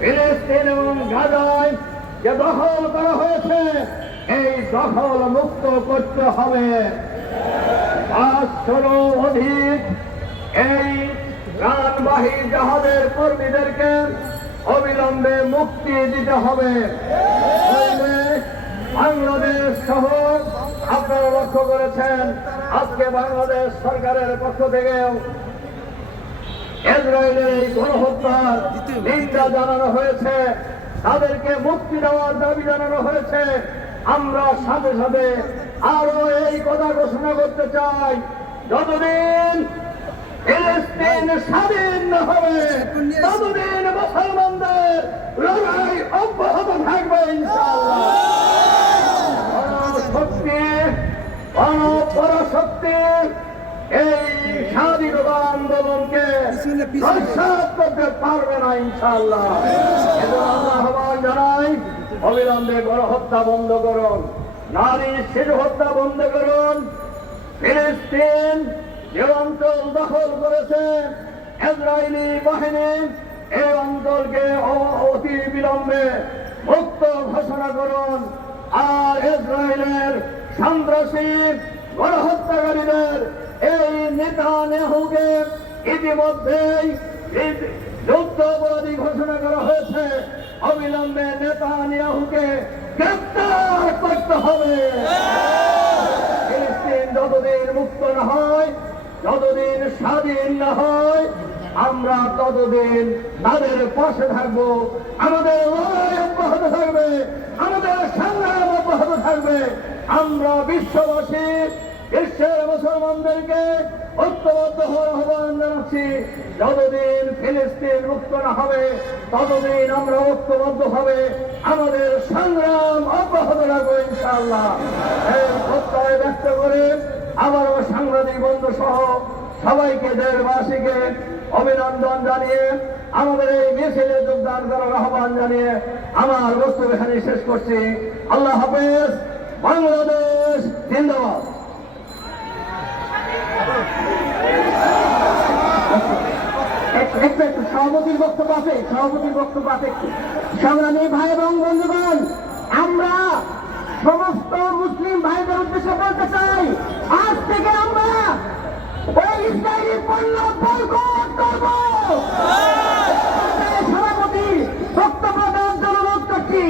ফিলিস্তিন এবং গাজায় যে দখল করা হয়েছে এই দখল মুক্ত করতে হবে। 500 অধিক এই প্রাণবাহী জাহাজের কর্মীদেরকে অবিলম্বে মুক্তি দিতে হবে। বাংলাদেশ সহ আপনারা লক্ষ্য করেছেন আজকে বাংলাদেশ সরকারের পক্ষ থেকেও ইসরায়েলের এই গণহত্যার নিন্দা জানানো হয়েছে, তাদেরকে মুক্তি দেওয়ার দাবি জানানো হয়েছে। আমরা সাথে সাথে আরো এই কথা ঘোষণা করতে চাই, যতদিন ফিলিস্তিন স্বাধীন না হবে ততদিন মুসলমানদের লড়াই অব্যাহত থাকবে ইনশাআল্লাহ। শক্তি পরাশক্তি এই স্বাধীনতা আন্দোলনকে নস্যাৎ করতে পারবে না ইনশাআল্লাহ। আমরা আহ্বান জানাই, অবিলম্বে গণহত্যা বন্ধ করুন, নারী শিশু হত্যা বন্ধ করুন। ফিলিস্তিন যে অঞ্চল দখল করেছে ইসরায়েলি বাহিনী, এই অঞ্চলকে অতি বিলম্বে মুক্ত ঘোষণা করুন। আর ইসরায়েলের সন্ত্রাসী গণহত্যাকারীদের এই নেতানিয়াহুকে ইতিমধ্যেই যুদ্ধ অপরাধী ঘোষণা করা হয়েছে। অবিলম্বে নেতানিয়াহুকে গ্রেফতার করতে হবে। ফিলিস্তিন যতদিন মুক্ত না হয়, যতদিন স্বাধীন না হয়, আমরা ততদিন তাদের পাশে থাকবো। আমাদের লড়াই অব্যাহত থাকবে, আমাদের সংগ্রাম অব্যাহত থাকবে। আমরা বিশ্ববাসী, বিশ্বের মুসলমানদেরকে ঐক্যবদ্ধ হওয়ার আহ্বান জানাচ্ছি। যতদিন ফিলিস্তিন মুক্ত না হবে ততদিন আমরা ঐক্যবদ্ধ হবে, আমাদের সংগ্রাম অব্যাহত রাখবো ইনশাআল্লাহ। এই প্রত্যয় ব্যক্ত করে আবারও সাংবাদিক বন্ধু সহ সবাইকে, দেশবাসীকে অভিনন্দন জানিয়ে আমাদের এই মিছিলে যোগদান করার আহ্বান জানিয়ে আমার বক্তব্য এখানে শেষ করছি। আল্লাহ হাফেজ। বাংলাদেশ জিন্দাবাদ। সভাপতির বক্তব্য আছে, সভাপতির বক্তব্য আছে। সংগ্রামী ভাই এবং বন্ধুগণ, আমরা সমস্ত মুসলিম ভাইদের উদ্দেশ্যে বলতে চাই, আজ থেকে আমরা ওই ইসরায়েলি পণ্য বয়কট করব। সভাপতি বক্তব্য দেওয়ার জন্য অনুরোধ করছি।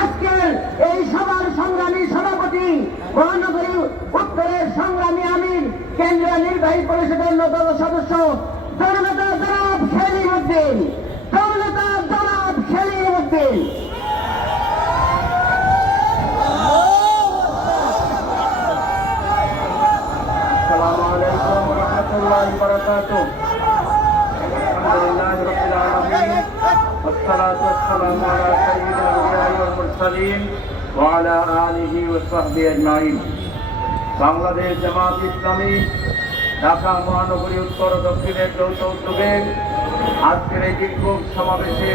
আজকের এই সভার সংগ্রামী সভাপতি, মহানগরী উত্তরের সংগ্রামী আমির, কেন্দ্রীয় নির্বাহী পরিষদের অন্যতম সদস্য জননেতা জনাব সেলিম উদ্দিন, জননেতা জনাব সেলিম উদ্দিন। আসসালামু আলাইকুম ওয়া রাহমাতুল্লাহি ওয়া বারাকাতুহু। আলহামদুলিল্লাহি রাব্বিল আলামিন, ওয়াসসালাতু ওয়াসসালামু আলা সাইয়্যিদিল আনবিয়া'i ওয়াল মুরসালিন ওয়া আলা আলিহি ওয়া সাহবিহি আজমাইন। বাংলাদেশ জামাত ইসলামী ঢাকা মহানগরী উত্তর ও দক্ষিণের যৌথ উদ্যোগে আজকের এই বিক্ষোভ সমাবেশে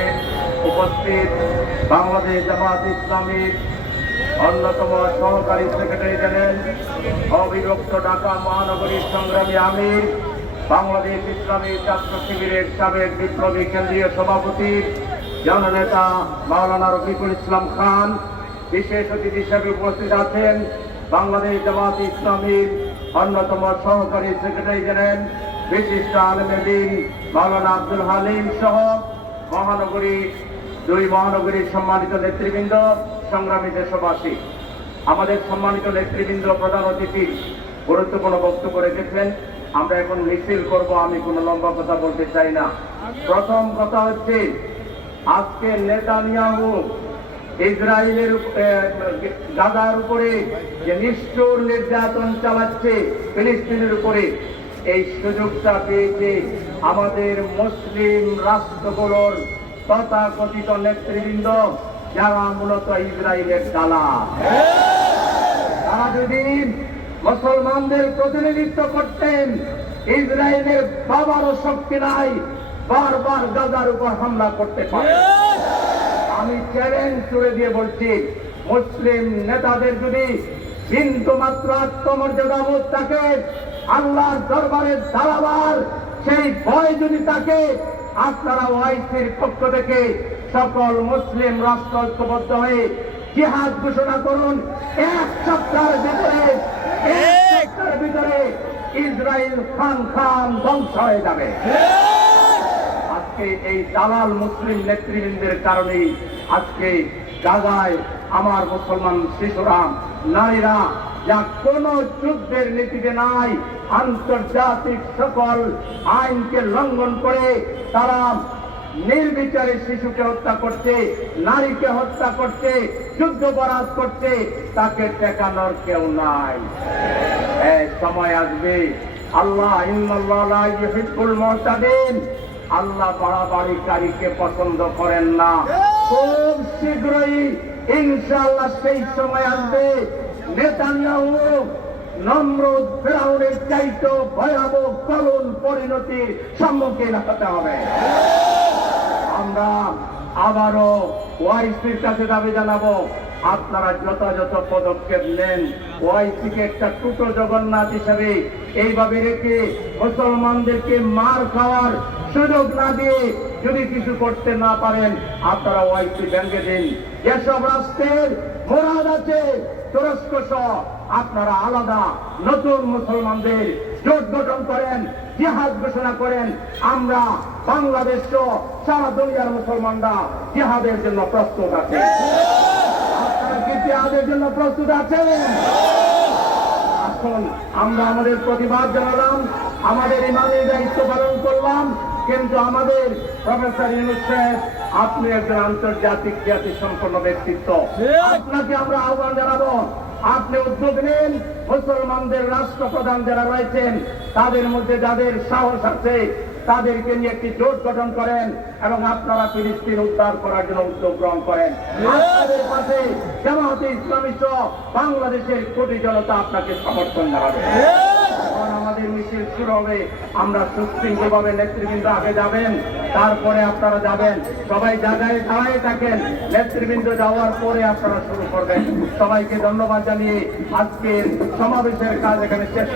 উপস্থিত বাংলাদেশ জামাত ইসলামীর অন্যতম সহকারী সেক্রেটারি জেনারেল, অবিভক্ত ঢাকা মহানগরীর সংগ্রামী আমির, বাংলাদেশ ইসলামী ছাত্র শিবিরের সাবেক বিপ্লবী কেন্দ্রীয় সভাপতি জননেতা মাওলানা রফিকুল ইসলাম খান, বিশেষ অতিথি হিসেবে উপস্থিত আছেন বাংলাদেশ জামাত ইসলামীর অন্যতম সহকারী সেক্রেটারি জেনারেল, বিশিষ্ট আলেমে দ্বীন মাওলানা আব্দুল হালিম সহ দুই মহানগরীর সম্মানিত নেতৃবৃন্দ, সংগ্রামী দেশবাসী। আমাদের সম্মানিত নেতৃবৃন্দ প্রধান অতিথি গুরুত্বপূর্ণ বক্তব্য রেখেছেন। আমরা এখন মিছিল করব, আমি কোনো লম্বা কথা বলতে চাই না। প্রথম কথা হচ্ছে, আজকে নেতানিয়াহু ইসরায়েলের গাজার উপরে যে নিষ্ঠুর নির্যাতন চালাচ্ছে ফিলিস্তিনের উপরে, এই সুযোগটা পেয়েছে আমাদের মুসলিম রাষ্ট্রগুলোর তথাকথিত নেতৃবৃন্দ, যারা মূলত ইসরায়েলের দালাল। তারা যদি মুসলমানদের প্রতিনিধিত্ব করতেন, ইসরায়েলের বাবারও শক্তি নাই বারবার গাজার উপর হামলা করতে পারে। আমি চ্যালেঞ্জ করে দিয়ে বলছি, মুসলিম নেতাদের যদি বিন্দু মাত্র আত্মমর্যাদা বোধ থাকে, আল্লাহর দরবারে দাঁড়াবার সেই ভয় যদি থাকে, আপনারা ওআইসির পক্ষ থেকে সকল মুসলিম রাষ্ট্র ঐক্যবদ্ধ হয়ে জিহাদ ঘোষণা করুন। এক সপ্তাহের ভিতরে ইসরায়েল খান ধ্বংস হয়ে যাবে। আজকে এই দালাল মুসলিম নেতৃবৃন্দের কারণেই আজকে গাজায় আমার মুসলমান শিশুরা, নারীরা যা কোন যুদ্ধের নীতিতে নাই, আন্তর্জাতিক সকল আইনকে লঙ্ঘন করে তারা নির্বিচারে শিশুকে হত্যা করছে, নারীকে হত্যা করছে, যুদ্ধপরাধ করছে, তাকে ঠেকানোর কেউ নাই। এক সময় আসবে, আল্লাহ ইন্নাল্লাহ লা ইউহিব্বুল মুতাদিন, আল্লাহ বাড়াবাড়িকারীকে পছন্দ করেন না। খুব শীঘ্রই ইনশাআল্লাহ সেই সময় আসবে, নেতানিয়াহু নমরুদ ফিরআউনের চাইতে ভয়াবহ করুণ পরিণতির সম্মুখীন হতে হবে। আমরা আবারও ওআইসির কাছে দাবি জানাবো, আপনারা যথাযথ পদক্ষেপ নেন। ওআইসিকে একটা টুটো জগন্নাথ হিসাবে এইভাবে রেখে মুসলমানদেরকে মার খাওয়ার সুযোগ না দিয়ে যদি কিছু করতে না পারেন, আপনারা ওআইসি ভেঙে দিন। যেসব রাষ্ট্রের মোরাদ আছে তুরস্ক সহ, আপনারা আলাদা নতুন মুসলমানদের জোট গঠন করেন, জিহাদ ঘোষণা করেন। আমরা বাংলাদেশ সহ সারা দুনিয়ার মুসলমানরা জিহাদের জন্য প্রস্তুত আছে। আপনারা কি জিহাদের জন্য প্রস্তুত আছেন? আসুন, আমরা আমাদের প্রতিবাদ জানালাম, আমাদের ইমানি দায়িত্ব পালন করলাম, কিন্তু আমাদের প্রফেসর ইউনূস সাহেব, আপনি একজন আন্তর্জাতিক খ্যাতি সম্পন্ন ব্যক্তিত্ব, আপনাকে আমরা আহ্বান জানাবো, আপনি উদ্যোগ নিন। মুসলমানদের রাষ্ট্রপ্রধান যারা রয়েছেন, তাদের মধ্যে যাদের সাহস আছে তাদেরকে নিয়ে একটি জোট গঠন করেন এবং আপনারা ফিলিস্তিন উদ্ধার করার জন্য উদ্যোগ গ্রহণ করেন। আপনাদের পাশে জামায়াতে ইসলামী সহ বাংলাদেশের কোটি জনতা আপনাকে সমর্থন জানাবে। আমাদের মিছিল শুরু হবে, আমরা সুশৃঙ্খলভাবে নেতৃবৃন্দ আগে যাবেন, তারপরে আপনারা যাবেন। সবাই জায়গায় দাঁড়ায় থাকেন, নেতৃবৃন্দ যাওয়ার পরে আপনারা শুরু করবেন। সবাইকে ধন্যবাদ জানিয়ে আজকের সমাবেশের কাজ এখানে শেষ।